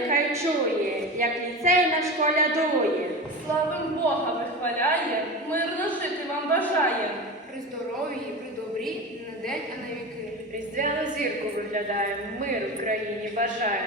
нехай чує, як ліцей наш колядує. Славим Бога вихваляє, мирно жити вам бажає. При здоров'ї, при добрі, не день, а на віки. Різдвяну зірку виглядає, мир в країні бажає.